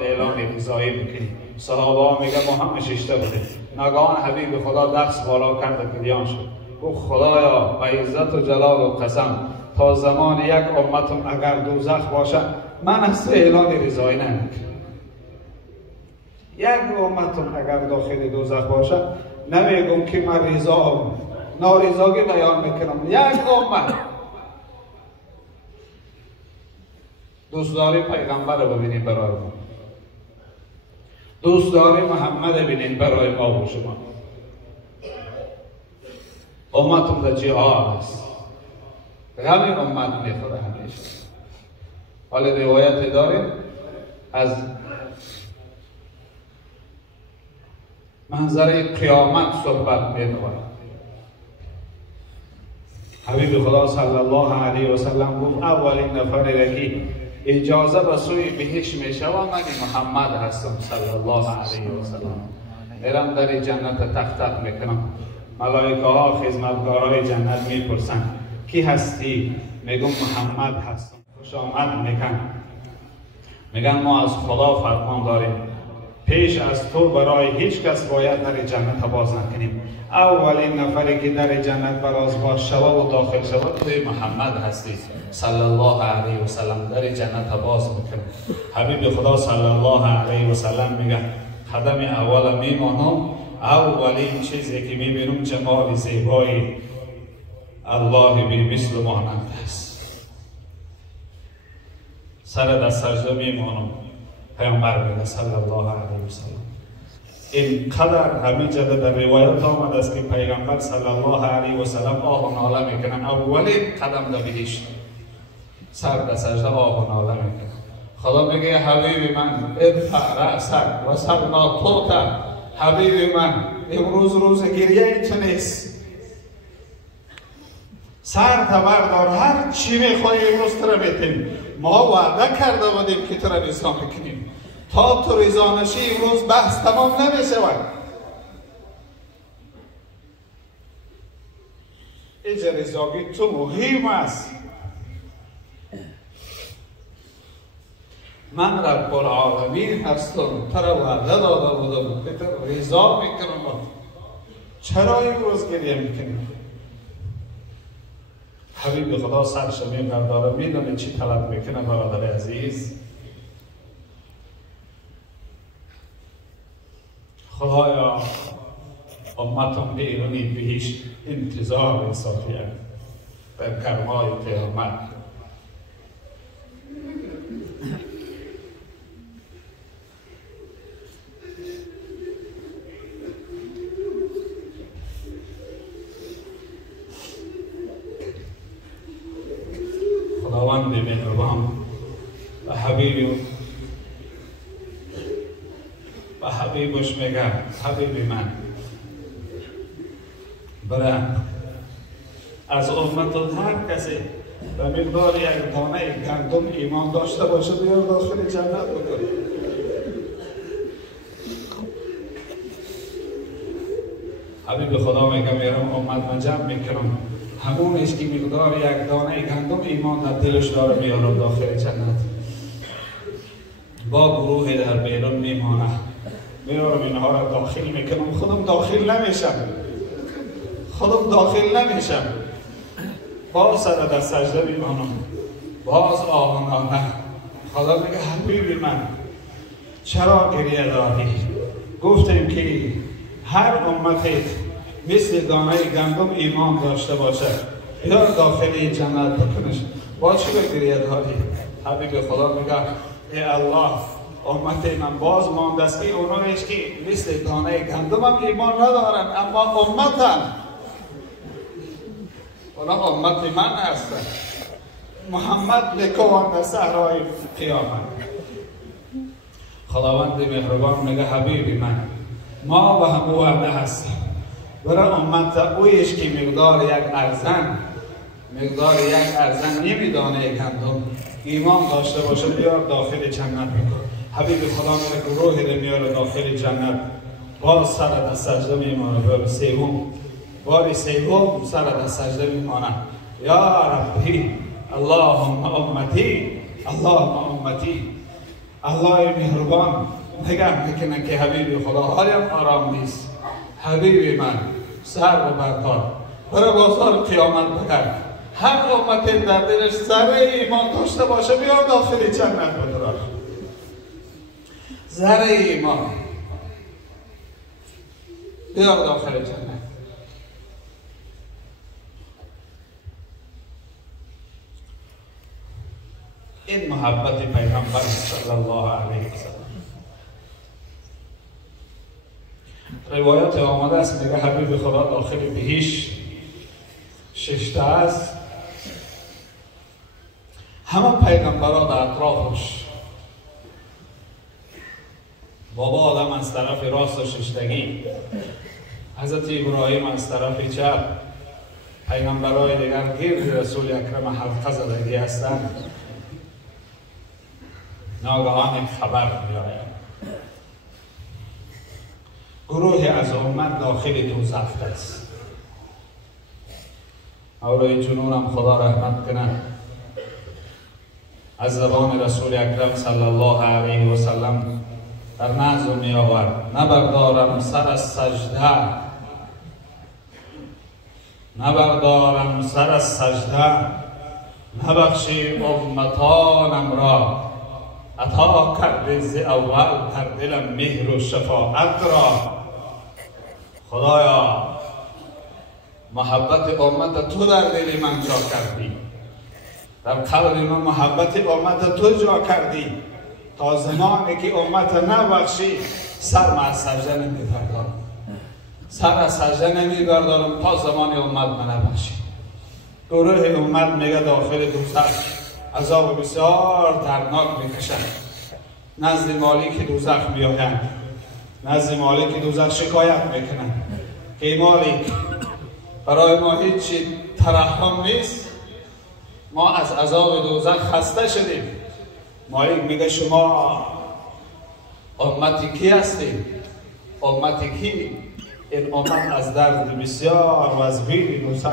اعلان رضایی میکنی. صحابه ها میگه ما هم ششته بودیم. ناگهان حبیب خدا دست بالا کرد گریان شد. گفت خدایا به عزت و جلال و قسم تا زمان یک امتم اگر دوزخ باشد من از تو اعلان رضایی نمیکنم. یک امتم اگر داخل دوزخ باشد نمیگم که من رضا نارضایی بیان میکنم. یک امت دوست داری پیغمبر رو ببینیم برای ما، دوست داری محمد ببینیم برای ما و شما. امتم در جهاد است، غم امت میخوره همیشه. حالا روایت داریم از منظر قیامت صحبت میکنه. حبیب خدا صلی الله علیه و سلم گفت اولین نفری را که اجازه به سوی بهشت میشوم من محمد هستم صلی الله علیه و سلم. میرم در جنت تق تق میکنم. ملائکه ها خدمتگارای جنت میپرسن کی هستی؟ میگم محمد هستم. خوش آمد میگن. میگن ما از خدا فرمان داریم پیش از تو برای هیچ کس باید در جنت باز نکنیم. اولین نفری که در جنت براز باز شود و داخل شود توی محمد هستی صلی الله علیه و سلم. در جنت باز میکنه. حبیب خدا صلی الله علیه و سلم میگه قدم اول میمانم، اولین چیزی که میبینم جمال زیبای الله بی مثل مانند است. سر در سجده میمانم. پیامبر میگه صلی الله علیه و سلم اینقدر همین جده در روایت آمده است که پیغمبر صلی الله علیه و سلم آه و ناله میکنن. اولین قدم در بهشت سر در سجده آه و ناله میکنن. خدا میگه حبیب من ارفع رأسک و سرنا توتا. حبیب من امروز روز گریه ایچه نیست. سر تبردار هر چی میخوایی امروز تره بیتیم. ما وعده کرده بودیم که تره رضا میکنیم. تا تو رضا نشی امروز بحث تمام نمیشود. اینجا رضایی تو مهم است. من رب العالمین هستم. ترا وعده داده بودم که تو رضا میکنم. چرا امروز گریه میکنیم؟ حبیب خدا سرش میبرداره. میدونه چی طلب میکنه برادر عزیز؟ خدایا امتم بیرونی بهش انتظار انصافیه در گرمای قیامت. خداوند مهربان و حبیبش میگه حبیب من برای از امت هر کسی به مقدار یک دانه گندم ایمان داشته باشه بیار داخل جنت بکنه. حبیب خدا میگه میرم امت من جمع میکنم همونیش که مقدار یک دانه گندم ایمان در دلش داره میارم داخل جنت. با گروه در بیرون میمانه. میارم اینها را داخل میکنم. خودم داخل نمیشم. باز سر در سجده میمانم. باز آهنانه. خدا میگه حبیب من چرا گریه داری؟ گفتیم که هر امتی مثل دانه گندم ایمان داشته باشه یا داخل جنت بکنش. با چی به گریه داری؟ حبیب خدا میگه ای الله امت من باز مانده است که اونایش که مثل دانه گندم هم ایمان ندارن اما امتن. اونا امت من هستن. محمد بکوان در صحرای قیامت. خداوند مهربان میگه حبیب من ما به هم وعده هستیم برای امت اویش که مقدار یک ارزن نمیدانه گندم ایمان داشته باشه بیار داخل جنت میکن. حبیب خدا میگه گروهی رو میاره داخل جنت. باز سر در سجده میمانه. بار سوم سر در سجده میمانه. یا ربی اللهم امتی، اللهم امتی. الله مهربان نگه میکنه که حبیب خدا حالیم آرام نیست. حبیب من سر و بردار برای بازار قیامت بگرد. هر امت در دلش ذره ایمان داشته باشه بیار داخل جنت بدرار. ذره ایمان بیار داخل جنت. این محبت پیغمبر صلی الله علیه و سلم. روایات آمده است میگه حبیب خدا داخل بهشت ششته است. همه پیغمبران در اطرافش، بابا آدم از طرف راست ششتگی، حضرت ابراهیم از طرف چپ، پیغمبرای دیگر گرد رسول اکرم حلقه زدگی هستند. ناگهان خبر میآید گروه از امت داخل دوزخ است. مولای جنونم خدا رحمت کنه از زبان رسول اکرم صلی الله علیه و سلم در نظم می آورد: نبردارم سر از سجده، نبردارم سر از سجده، نبخشی امتانم را، عطا کرده ز اول در دلم مهر و شفاعت را. خدایا محبت امت تو در دل من جا کردی، در قلب من محبت امت تو جا کردی. تا زمانی که امت نبخشی سر من از سجده نمیبردارم، سر از سجده نمیبردارم تا زمان امت من نبخشی. گروه امت میگه داخل دوزخ عذاب بسیار دردناک میکشند. نزد مالک دوزخ میآیند، نزد مالک دوزخ شکایت میکنند که مالک برای ما هیچی ترحم نیست، ما از عذاب دوزخ خسته شدیم. مالک میگه شما امتی کی هستید؟ امتی کی؟ این امت از درد بسیار و از ویل دوزخ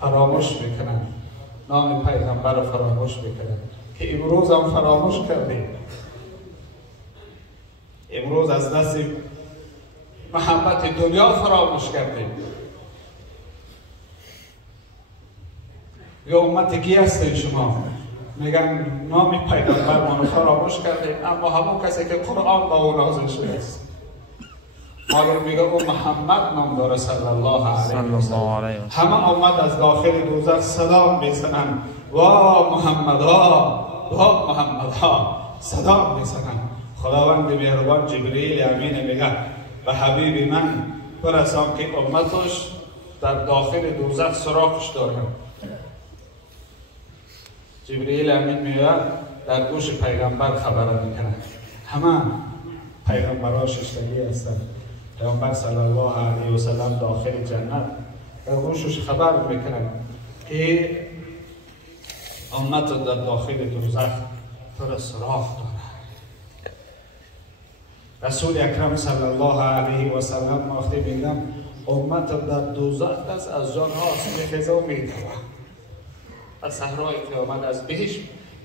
فراموش میکنند، نام پیغمبر رو فراموش میکنند که امروز هم فراموش کردیم. امروز از دست محبت دنیا فراموش کردیم. یا امت کی هستید شما؟ میگن نام پیغمبر ما رو فراموش کردیم، اما همون کسی که قرآن با او نازل شده است. مالک میگه او محمد نام داره صلی الله علیه و سلم. همه امت از داخل دوزخ صدا میزنن وا محمد ها، وا محمد ها، صدا میزنن. خداوند مهربان جبریل امین میگه به حبیب من برسان که امتش در داخل دوزخ سراغش دارن. جبریل امین میگه در گوش پیغمبر خبر میکنه. همه پیغمبرها ششتگی هستند. پیغمبر صلی الله علیه و سلم داخل جنت در گوشش خبر میکنه که امت در داخل دوزخ پر سراغ داره. رسول اکرم صلی الله علیه و سلم وقتی میگم امت در دوزخ است، از جان راست میخیزه و میدوه، از صحرای قیامت از بهشت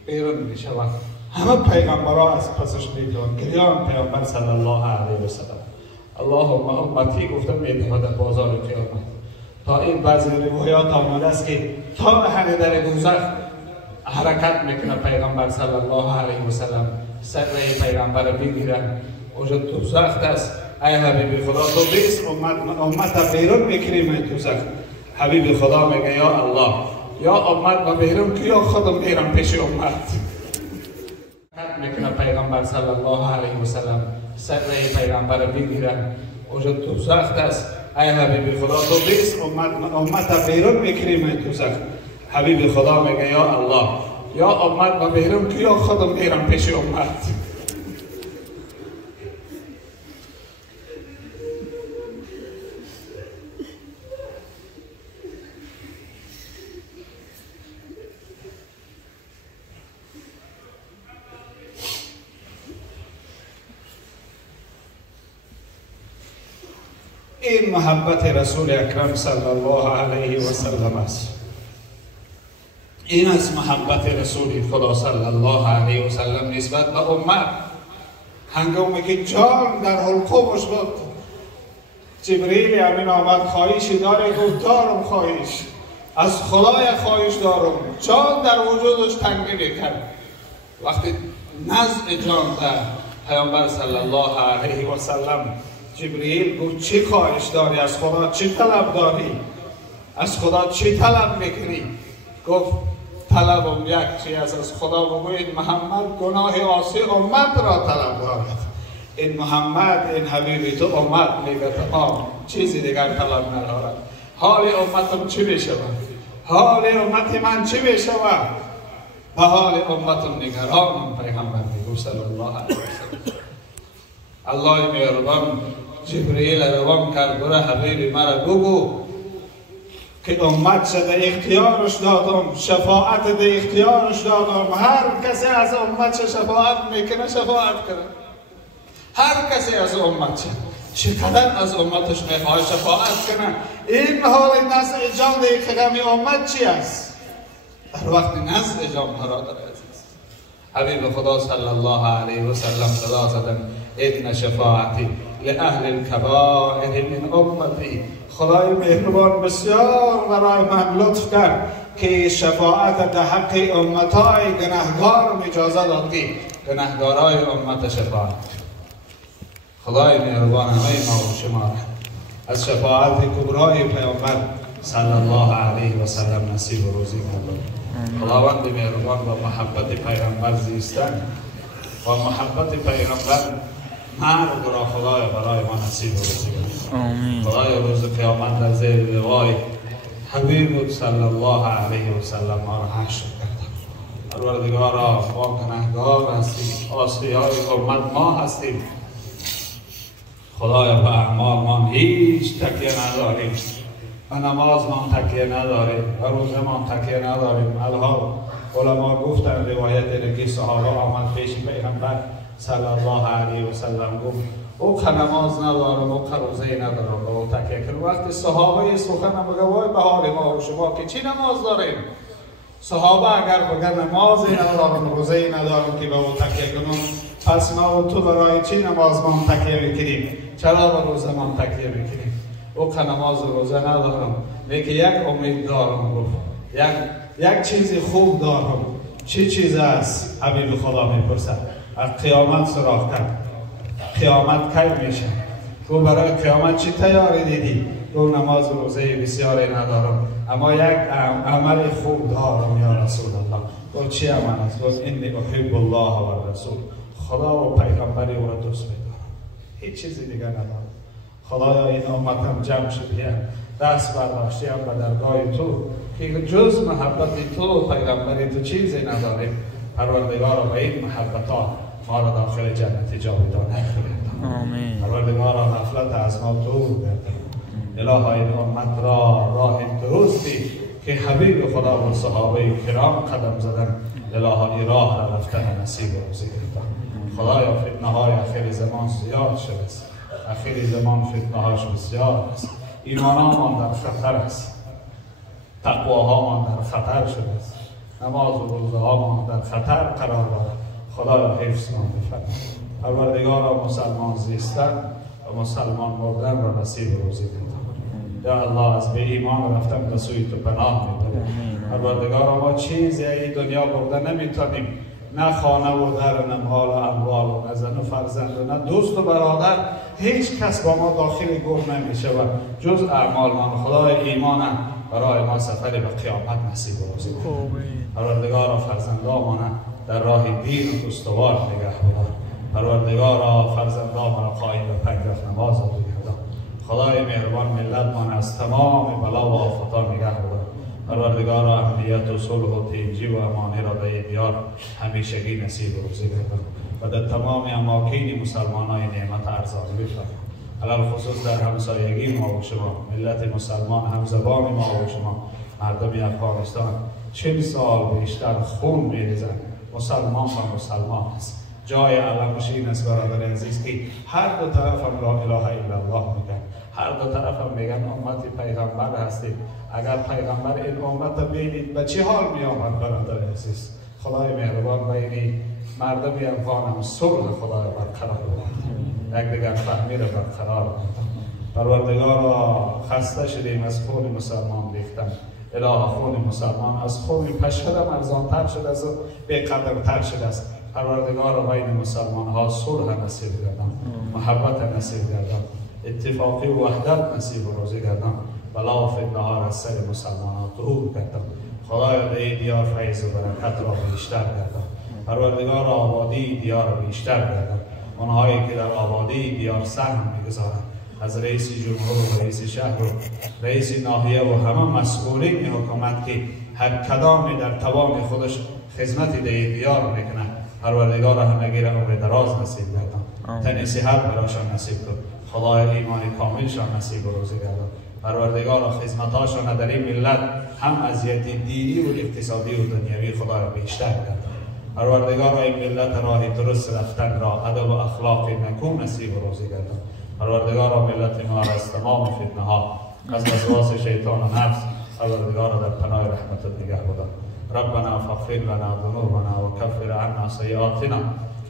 بیرون میشود. همه پیغمبرها از پسش میدوند. گریان پیغمبر صلی الله علیه و سلم اللهم امتی گفته میدوه در بازار قیامت. تا این بعضی روایات آمده است که تا همه در دوزخ حرکت میکنه پیغمبر صلی الله علیه و سلم، سر پیغمبر بگیرن اونجا دوزخ است. ای حبیب خدا تو بیس امت بیرون میکنی من دوزخ. حبیب خدا میگه یا الله، یا امت ما بیرون که یا خودم میرم پیش امت. حرکت میکنه پیغمبر صلی الله علیه و سلم، سر پیغمبر بگیرن اونجا دوزخ است. ای حبیب خدا تو بیس امت بیرون میکنی من دوزخ. حبیب خدا میگه یا الله، یا امت ما بیرون که یا خودم میرم پیش امت. این محبت رسول اکرم صلی الله علیه و سلم است. این از محبت رسول خدا صلی الله علیه و سلم نسبت به امت. هنگامی که جان در حلقومش بود، جبریل امین آمد، خواهشی داره؟ گفت دارم خواهش، از خدای خواهش دارم. جان در وجودش تنگی میکرد. وقتی نزع جان در پیامبر صلی الله علیه و سلم جبریل گفت چی خواهش داری از خدا؟ چی طلب داری؟ از خدا چی طلب میکنی؟ گفت طلبم یک چیز از خدا، بگوید محمد گناه عاصی امت را طلب دارد. این محمد، این حبیب تو امت میگه تمام، چیزی دیگر طلب ندارد. حال امتم چی بشود؟ حال امت من چی بشود؟ به حال امتم نگرانم. پیغمبر میگه صلی الله علیه و سلم. الله مهربان جبریل روان کرد، برای حبیب مرا بگو که امت در اختیارش دادم، شفاعت در اختیارش دادم. هر کسی از امت شفاعت میکنه شفاعت کنه. هر کسی از امت چقدر از امتش میخواه شفاعت کنه. این حال نزع جان در قدم امت چی است؟ در وقت نزع جان برادر عزیز، حبیب خدا صلی الله علیه و سلم صدا زدن ان شفاعتی لأهل الكبائر من امتی. خدای مهربان بسیار برای من لطف کرد که شفاعت در حق امتای گناهگار اجازه داد که گناهگارای امت شفاعت. خدای مهربان همه ما و شما از شفاعت کبرای پیامبر صلی الله علیه و سلم نصیب و روزی کنه. خداوند مهربان با محبت پیامبر زیستن و محبت پیامبر مرگ را خدای برای ما نصیب و روزی کنه. خدای روز قیامت در زیر لوای حبیب صلی الله علیه و سلم ما را حشر کرد. پروردگارا ما گناهگار هستیم، عاصیای امت ما هستیم. خدایا به اعمال ما هیچ تکیه نداریم، به نماز ما تکیه نداریم، به روزه ما تکیه نداریم. الحال علما گفتن روایت که صحابه آمد پیش پیغمبر صلی الله علیه و سلم گفت او که نماز ندارم، او که روزه ندارم، به او تکیه کنم. وقتی صحابه سخن بگه وای به حال ما و شما که چی نماز داریم؟ صحابه اگر بگه نمازی ندارم، روزه ندارم که به او تکیه کنم، پس ما و تو برای چی نماز ما تکیه میکنیم؟ چرا به روزه ما تکیه میکنیم؟ او که نماز و روزه ندارم، لیکن یک امید دارم. گفت یک چیز خوب دارم. چی چیز است؟ حبیب خدا میپرسد. از قیامت سراغ کرد. قیامت کی میشه؟ تو برای قیامت چی تیاری دیدی؟ تو نماز و روزه بسیاری ندارم، اما یک عمل خوب دارم یا رسول الله. گفت چی عمل است؟ گفت انی احب الله و رسول. خدا و پیغمبری او را دوست می‌دارم، هیچ چیزی دیگر ندارم. خدایا این امتم جمع شدیم، دست برداشتیم به درگاه تو که جز محبت تو و پیغمبری تو چیزی نداریم. پروردگارا به این محبتان ما را داخل جنت جاودانه کنید. آمین. پروردگارا غفلت از ما دور گردان. الها این امت را راه درستی که حبیب خدا و صحابه کرام قدم زدن، الها این راه را رفتن نصیب و روزی گردان. خدایا فتنه های آخر زمان زیاد شده است. آخر زمان فتنه هاش بسیار است. ایمان ها در خطر است. تقواها در خطر شده است. نماز و روزه ها در خطر قرار دارد. خدایا حفظ ما بفرمای. پروردگارا مسلمان زیستن و مسلمان مردن را نصیب و روزی کنید. یا الله از به ایمان رفتن به سوی تو پناه میبریم. پروردگارا ما چیزی این دنیا برده نمیتونیم، نه خانه و در، نه مال و اموال، و نه زن و فرزند، و نه دوست و برادر. هیچ کس با ما داخل گور نمیشه و جز اعمال ما. خدای ایمان برای ما سفری به قیامت نصیب و روزی کنید. پروردگارا فرزندان در راه دین و استوار نگه بدار. پروردگارا فرزندان را قائم به پنج وقت نماز بگردان. خدای مهربان ملت ما از تمام بلا و آفتان نگه بدار. پروردگارا امنیت و صلح و تیمجی و امانی را در دیار همیشگی نصیب و روزی گردان و در تمام اماکن مسلمانان نعمت ارزانی بفرما. علل خصوص در همسایگی ما و شما، ملت مسلمان همزبان ما و شما، مردم افغانستان 40 سال بیشتر خون میریزند. مسلمان و مسلمان است. جای علمش این است برادر عزیز که هر دو طرف هم لا اله الا الله میگن، هر دو طرف هم میگن امت پیغمبر هستید. اگر پیغمبر این امت رو بینید به چه حال می آمد برادر عزیز؟ خدای مهربان بین مردم افغان هم صلح خدای برقرار بود، یک دیگر فهمی را برقرار بود. پروردگارا خسته شدیم از خون مسلمان ریختن. اله خون مسلمان از خون پشهدم ارزانتر شده است و بی‌قدرتر شده است. پروردگارا بین مسلمان ها صلح نصیب گردم، محبت نصیب گردم، اتفاقی و وحدت نصیب و روزی گردم. بلا فی النهار از سر مسلمان ها دور گردم. خدایا به دیار فیض و برکت را بیشتر گردم. پروردگار آبادی دیار را بیشتر گردم. اونهایی که در آبادی دیار سهم میگذارند، از رئیس جمهور و رئیس شهر و رئیس ناحیه و همه مسئولین حکومت که هر کدامی در توان خودش خدمت ده دیار میکنه، پروردگار همگی را عمر دراز نصیب گردم، تن صحت برایشان نصیب کن. خدای ایمان کاملشان نصیب و روزی گردم. پروردگار خدمتاشان در این ملت هم اذیت دینی و اقتصادی و دنیوی خدا را بیشتر گردم. پروردگار این ملت راه درست رفتن را ادب و اخلاق نکو نصیب و روزی گردم. پروردگار ملت ما را از تمام فتنه ها، از وسواس شیطان و نفس، پروردگار در پناه رحمتت نگه بدار. ربنا فاغفر لنا ذنوبنا و کفر عنا سیئاتنا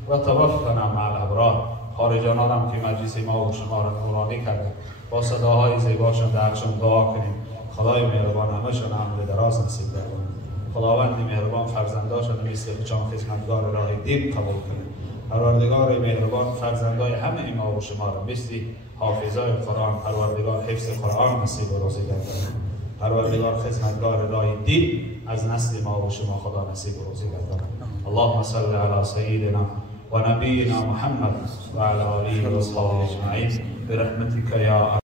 و توفنا مع الابرار. خارجانان هم که مجلس ما و شما را نورانی کرده، با صداهای زیباشان درشان دعا کنیم. خدای مهربان همشان عمر دراز نصیب گرداند. خداوند مهربان فرزنداشان مثل چون خدمتگار راه دین قبول کنه. پروردگار مهربان فرزندای همه ما و شما را مثل حافظای قرآن، پروردگار حفظ قرآن نصیب و روزی گرداند. پروردگار خدمتگار راه دین از نسل ما و شما خدا نصیب و روزی گرداند. اللهم صل علی سیدنا و نبینا محمد و علی آله و صحبه اجمعین برحمتک یا